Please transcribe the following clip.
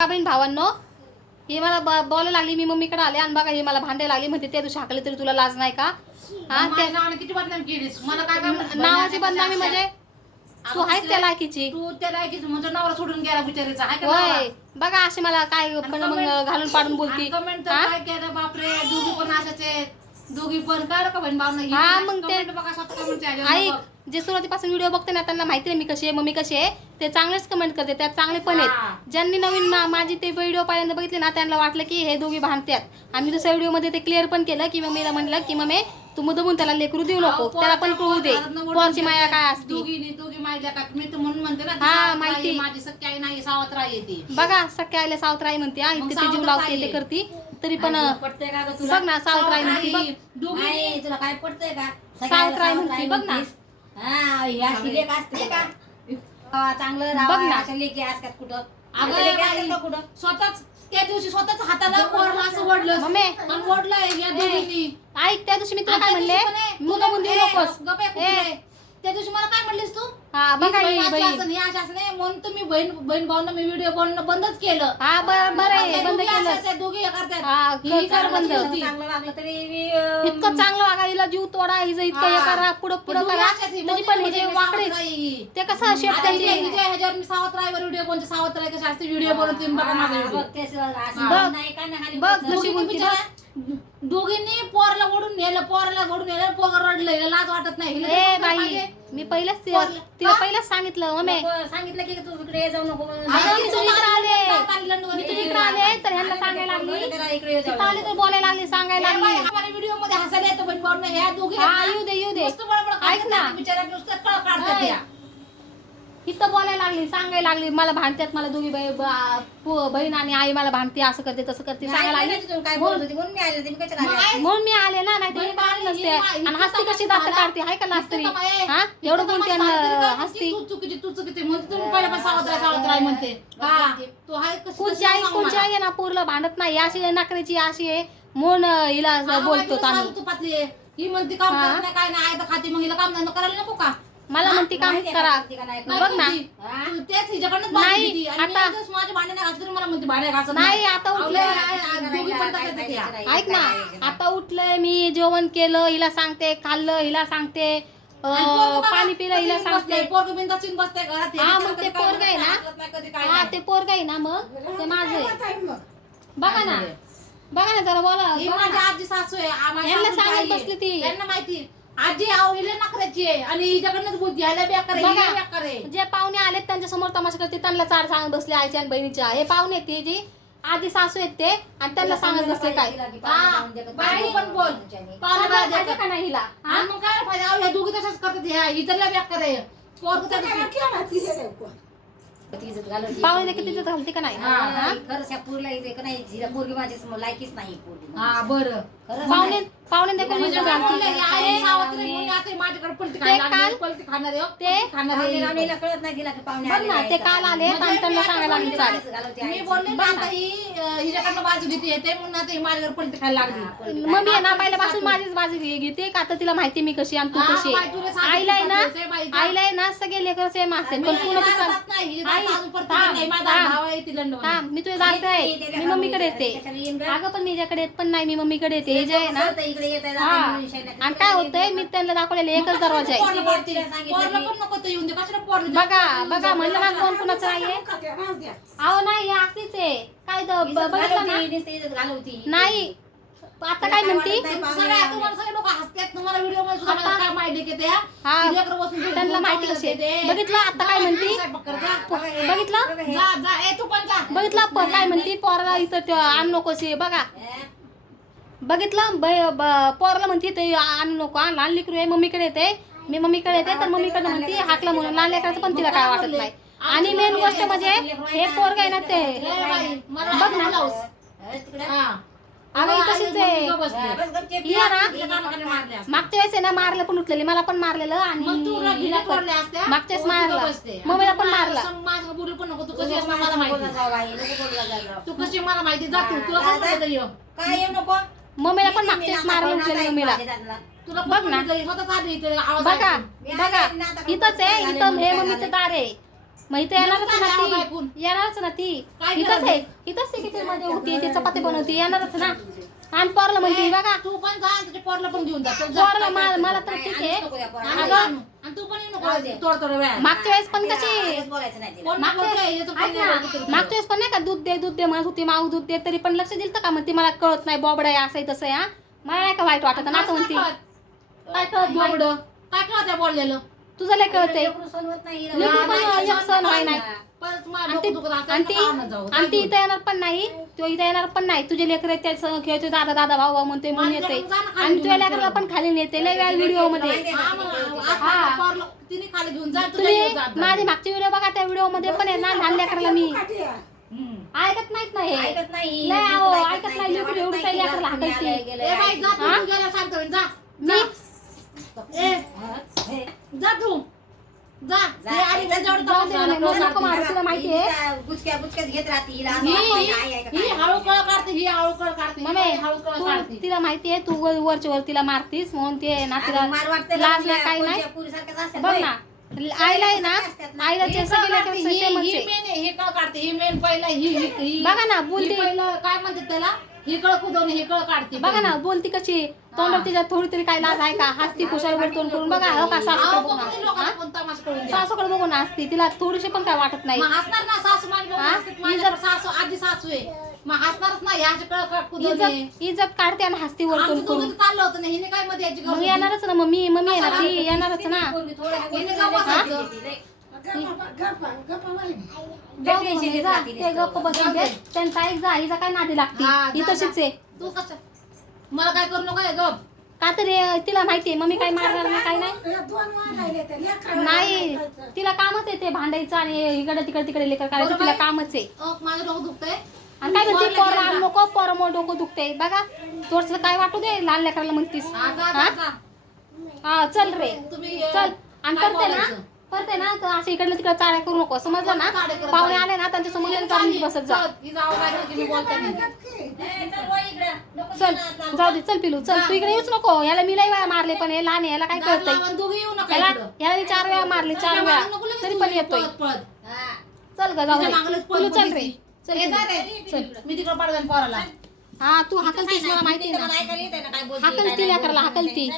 का बहीण भावांनो ही मला बोलायला लागली मी मम्मीकडे आले आणि बघा ही मला भांडायला लागली म्हणते त्या दिवशी हाकले तरी तुला लाज नाही का हा माझ्या त्या नावाने किती बदनाम केलीस मला काय? नावाची बदनामी म्हणजे तू आहेस त्या लायकीची तू त्या लायकीच म्हणजे नवरा सोडून गेला बिचारीचा आहे का नवरा? होय बघा अशी मला काय मग comment- घालून पाडून बोलती आणि comment तर हा? काय केलं बापरे दोघी पण अशाच आहेत दोघी पण काय का बहीण हा, मग ते- बघा स्वतः comment च्या ह्याच्यावर ऐक बघ. जे सुरुवातीपासून व्हिडिओ बघते ना त्यांना माहिती नाही मी कशी आहे मम्मी कशी आहे ते चांगलेच कमेंट करते त्यात चांगले पण. आहेत. ज्यांनी नवीन माझी ते व्हिडिओ पहिल्यांदा बघितले ना त्यांना वाटलं की हे दोघी भांडतात आम्ही दुसऱ्या व्हिडिओमध्ये ते क्लिअर पण केलं की मम्मीला म्हणलं की मम्मी तू मुदमून त्याला लेकरू देऊ नको. त्याला पण कळू दे. पोरची माया. काय असते? दोघींनी दोघी मायल्या का मी तर म्हणून म्हणते ना ती हा, सावत्र माहिती. आई, माझी सख्खी आई नाही सावत्र आई येते बघा सख्या आईला सावत्राई म्हणते. हा, मग इतके ते जीव सावत्र लावते आई ते. करती. तरी पण पटतंय का ग तुला? बघ ना सावत्राई म्हणते बघ. दोघी नाही तुला काय पटतंय का? सावत्राई म्हणते, बघ ना. हा असते का चांगलं बघ ना. लेकी असतात कुठं. अगं अशा लेकी बाई, असतात का कुठं. स्वतःच त्या दिवशी स्वतःच हाताला पोरला असं वडलं मम्मी. आणि वडलंय या दोघींनी. ऐक त्या दिवशी मी तुला काय त्या म्हणले? नकोस. ए. त्या दिवशी मला काय म्हणलीस तू? हा बघा हीच ही बहीण. अशी असं, ही अशी असं नाही म्हणून तुम्ही बहीण बहीण भाऊन मी व्हिडिओ बनवणं बंदच केलं. हा बर बरं आहे त्या बंद दोघी केलं अशाच आहेत, दोघी हे करतात. हा ही कर कर बंद बंद. होती. चांगलं वागलं तरी बी, अं, इतकं चांगलं वागा हिला जीव तोडा हिचं इतकं हे हा. करा पुढं पुढं दोघी करा. अशाच आहे, तरी म्हणजे पण हे म्हणजे जे मी वाकडे आई. ते कसं आता शेपटायचे हिच्या- हिच्या ह्याच्यावर मी सावत्राईवर व्हिडिओ बनते सावत्राई कशी असते व्हिडिओ बनवते बघा माझा व्हिडिओ बघ, बघ. नाही नाही बघ, दोघींनी पोरला ओढून नेलं पोरला ओढून नेलं पोर रडलं हिला लाज वाटत नाही हिला ए कसं बाई पाहिजे? मी पहिलेच तिला? पहिलेच सांगितलं नको, सांगितलं की तू इकडे ये जाऊ नको म्हणून. अगं, अगं, मी ती तुझ्या इकडे आले. आली मी इकडे तर ह्यांना सांगायला लागली जरा इकडे ये जाऊ तिथं आली तर बोलायला लागली सांगायला लागली व्हिडिओमध्ये हसायला येतं पण ह्या दोघी हा येऊ दे येऊ दे नुसतं बडबड ऐक ना. बिचाऱ्या नुसतं कळ काढतात. त्या. इथं बोलायला लागली सांगायला लागली मला भांडतात मला दोघी बाई ब- पो- बहीण आणि आई मला भांडते असं करते तसं करते मी सांगायला ऐकलं लागली नाही तिथून काय बोलत होती म्हणून मी आले होते मी कशाला मग आले आहे. म्हणून मी आले ना नाही बहीण नसते ही आणि हसती कशी दात झाला. काढते हाय का लाज तरी इतकं तमा- हा एवढं बोलते झाला आणि हसती तू चुकीची तू चुकीची म्हणते पहिल्यापासून आहे म्हणते हा तू आहे कशी कोणची तशी आई सांग कोणची मला. आई आहे ना पोरला भांडत नाही अशी आहे, नखरेची अशी आहे म्हणून हिला असं बोलतो तुला आम्ही आहे. ही म्हणते काम हा. करत नाही काय नाही आहे तर खाते मग हिला काम धंदा करायला नको का मला म्हणते काम माहिती आहे करा का नाही बघ ना. हा? तू तेच हिच्याकडनंच नाही, आता- एकदाच माझे भांडे नाही घासले तरी मला म्हणते भांडे घासत नाही, आता उठले. आहे, दोघी पण ऐक ना. आता उठलंय मी जेवण केलं हिला सांगते खाल्लं हिला सांगते आणि अं, पोरगं बघा, पाणी पिलं हिला सांगते पोरगं बसतंय घरात. हे हा, मग ते काय पोरगं आहे ना? नाही, हाकलत नाही, कधी काय हा नाही. ते पोरग आहे ना मग ते माझं आहे बघा ना बघा ना जरा बोला ही बघा माझी ना. आजी सासू आहे आ- माझी यांना सासूची सांगत आई. बसली ती. यांना माहिती आजी हिला नखऱ्याची आहे. आणि हिच्याकडनंच बुद्धी ह्याला बेकार आहे बघा. हिला बेकार आहे. जे पाहुणे आलेत त्यांच्यासमोर तमाशा करते त्यांना चार सांगत बसले आईच्या आणि बहिणीच्या हे पाहुणे आहेत ते जी आधी सासू आहेत ते आणि त्यांना सांगत बसले काय? हा, बाई पण बोल. पाहुणे बाळा पाहिजे देतात. का नाही हिला? हा? मग काय पाहिजे अहो, ह्या दोघी तशाच करतात ह्या इतरला बेकार आहे. पोरगं तसंच. पाहुणे देखील तिथं घालते का नाही? हा? खरंच या पोरीला इथे का नाही? पोरगी माझी समोर लायकीच नाही पोरगी. हा बरं. पाहुणे म्हणजे ही आई सावत्र आता ही माझ्याकडे पलटी ते खायला काल- लागली, पलटी खाणार आहे, हो. ते- पलटी खाणार आहे. पाहुणे रावणीला कळत नाही तिला की पाहुणे बघ आलेले ना आहेत ते का काल काय. आले म्हणजे आणि त्यांना मी सांगायला आता लागली बोलली चालेल घालवते, मी आईच. बोलले ना बघ आता ना. ही अं, हिच्याकडनं बाजू घेते येते म्हणून आता ही माझ्याकडे पलटी खायला लागली मम्मी आहे ना पहिल्यापासून माझीच बाजू घे- घेते का आता तिला माहिती मी कशी आणि तू हा, कशी बाई, तुला आहे. सांगितलं आईला आहे ना पाहिजे, बाई, आईला आहे ना सगळे लेकर सेम असतात पण तू नको ही आई, थांब, थांब. थांब मी तुझ्या मी मम्मीकडे येते? अगं पण मी ज्याकडे येत पण नाही मी मम्मीकडे येते हे जे आहे ना इकडे येत आहे, हा आणि काय होतंय मी त्यांना दाखवलेले एकच दरवाजा आहे पोरलं पाडते? तिला सांगितलं पोरलं की- पण नको ते येऊन दे कशाला पोरलं बघा बघा? म्हणलं ना कोण कुणाचं नाहीये अहो नाही असलीच आहे काय द- ब- इज्जत बघितलं ना घालवती. नाही आता काय म्हणती सगळ्या तुम्हाला सगळे लोक हसतात तुम्हाला व्हिडिओमध्ये सुद्धा मला काय माहिती की त्या हा. ती लेकरं बसून ते त्यांना माहिती बोलतात आहे. ते. बघितलं आता काय म्हणती? स्वयंपाक कर, जा. बघितलं बघा हे. जा जा ए तू पण जा बघितलं प- काय म्हणती पोराला इथं आणू नकोस बघा? बघितलं ब- ब- पोराला म्हणती ते आणू नको हा, लहान लेकरू आहे मम्मीकडे येते मी मम्मीकडे येते तर मम्मीकडे म्हणती हाकलं म्हणून लहान लेकराचं पण तिला काय वाटत नाही आणि मेन गोष्ट म्हणजे हे पोरग आहे ना ते बघ ना. हे. हा. अगं ही तशीच आहे. हा, ये ना. मागच्या वेळेस आहे ना मारलं पण उठलेली मला पण मारलेलं आणि मग तू हिला पण. मारले मागच्या वेळेस मारला. मम्मीला आणि पण मारला माझं- माझं बोलू पण नको तू कशी आहेस मला माहिती. तू कशी मला माहिती जा तू तुला? काय येऊ नको मम्मीला पण मी- मागच्या मी वेळेस नाता मारलं कोणाला उठलेलं येईल मम्मीला. बघ ना. बघा बघा. इथंच आहे इथं हे मम्मीचं? दार आहे. मग इथं येणारच ना? ती. येणारच ना ती. इथंच आहे आहे? इथंच ती किचनमध्ये होती ती चपाती बनवती. येणारच ना. आणि पोरला म्हणते बघा तू पण जा आणि तुझ्या पोरला पण घेऊन जा चल जा. पोरला मा- मला तर ठीक आहे नको द्या पोराला. आणि अगं, आणू. आणि तू पण येऊ नको थोडं थोडं वेळ मागच्या वेळेस पण कशी बोलायचं नाही तिला कोण मागच्या बोलतंय? वेळेस- पण ऐक नाही ना, बोलतो तरी. मागच्या वेळेस पण नाही का दूध दे दूध दे म्हणत होती माऊ दूध दे तरी पण लक्ष दिलं का म्हणते मला कळत नाही बॉबड आहे असं आहे तसं आहे हा मला नाही का वाईट वाटत ना म्हणते काय कळत बोबडं? काय कळत बोललेलं तुझं लय कळतंय लेकरू सण होत नाही हिला. लेकरू पण नाही, एक सण व्हाय नाही परत आणि डोकं ती दुखत असेल आणि तर ती कामाला जाऊ. आणि ती इथं येणार पण नाही तो इथं येणार पण नाही तुझे लेकर आहेत त्याचं खेळतोय दादा दादा भाऊ भाऊ म्हणतोय म्हणून माझ्या येते खाली आणि घेऊन तुझ्या लेकराला पण खाली नेते लय वेळा व्हिडिओमध्ये हा, मग आज हा. माझ्या पोरला तिने खाली घेऊन जा तुझ्या तुम्ही जा. माझे मागचे व्हिडिओ बघा त्या व्हिडिओमध्ये पण आहे ना लहान लेकराला मी हम्म. ऐकत नाहीत ना हे ऐकत नाही ऐकत ऐकत नाही, नाही. लेकरू एवढं वाटत काही नाही लेकराला की घरात हाकलते. कोणी आलंय, ए बाई गेलंय. जा तू, हा? तू गेल्या सांगतो जा मी ए हे, जा तू जा जा, हे आणि जा, त्याच्यावर जाऊ दे तमाशा म्हणे, नको नको मारती. मारू. तुला माहिती आहे? ही नुसता गुचक्या गुचक्याच घेत राहते हिला असं ही वाटतं, आई आहे का ही काय? हळू कळ काढते ही हळू कळ काढते ही मम्मी हळू कळ तू काढते तिला माहितीये तू वर- वरच्या वर तिला मारतीस म्हणून ते ना तिला आणि मार वाटतं लाज नाही काही नाही असेल बघ. ना आईला आहे ना आईला ही ते कळ सगळे काढते, लेकरं ही- सेमच ही आहे. मेन आहे, ही कळ काढते ही मेन पहिला ही ही- ही बघा ना, ही बोलते. पहिलं काय म्हणतात त्याला ही कळ कुदवणे ही कळ काढते बघा ना बोलती कशी तोंडावर तिच्या थोडी तरी काय लाज आहे का? हसती खुशाल वर तोंड करून बघा हो का सासूकडे बघून हा? सासूकडे बघून हसती. तिला थोडीशी पण काय वाटत नाही. मग हसणार ना सासू माझी बघून हा? हसते, माझ्याकडे सासू आजी सासू आहे. मग हसणारच ना ह्याचे कळ कळ कुदवणे इज्जत इज्जत काढते आणि हसती आमचं करून. चाललं होतं ना हिने काय मध्ये याची मग? येणारच ना मम्मी मम्मी येणार ती येणारच ना. हिने का बसायचं? बोलते ती, लय. जाऊ दे मम्मी, जा. ते गप्प बसून दे त्यांचा एक जा हिचा काय नादी लागते हा, ही जा, तशीच जा. आहे तू कसं मला काय करू नको हे गप का तरी तिला माहितीये मम्मी काय मारणार नाही काय नाही नाही तिला कामच आहे ते भांडायचं आणि इकडे तिकडे तिकडे लेकर करायचं बरोबर तिला आहे. कामच आहे अ, माझं डोकं दुखतंय आणि काय म्हणते पोरं घेऊन जा. नको पोरं मोठं डोकं दुखते बघा थोडस काय वाटू दे लहान लेकराला म्हणतीस हा, जा, जा, हा? जा. हा चल रे तुम्ही अ, चल आणि काय करते ना बोलायचं? करते ना तर असे इकडलं तिकडे चाळ्या करू नको समजलं ना पाहुणे. आले ना त्यांच्यासमोर हिने जाऊन चालली. बसत जा चल, जाऊ दे चल पिलू चल तू इकडे येऊच नको याला मी लई वेळा मारले पण हे लहान आहे याला काय कळतंय लावा आणि दोघी येऊ नका याला इकडं. याला मी चार वेळा मारले चार वेळा तरी पण येतोय. चल ग जाऊ दे पिलू चल रे. चल मी तिकडे पाडवेन पोराला हा तू हाकलतीस मला माहिती तिथं ना हाकलती लेकराला. हाकलती.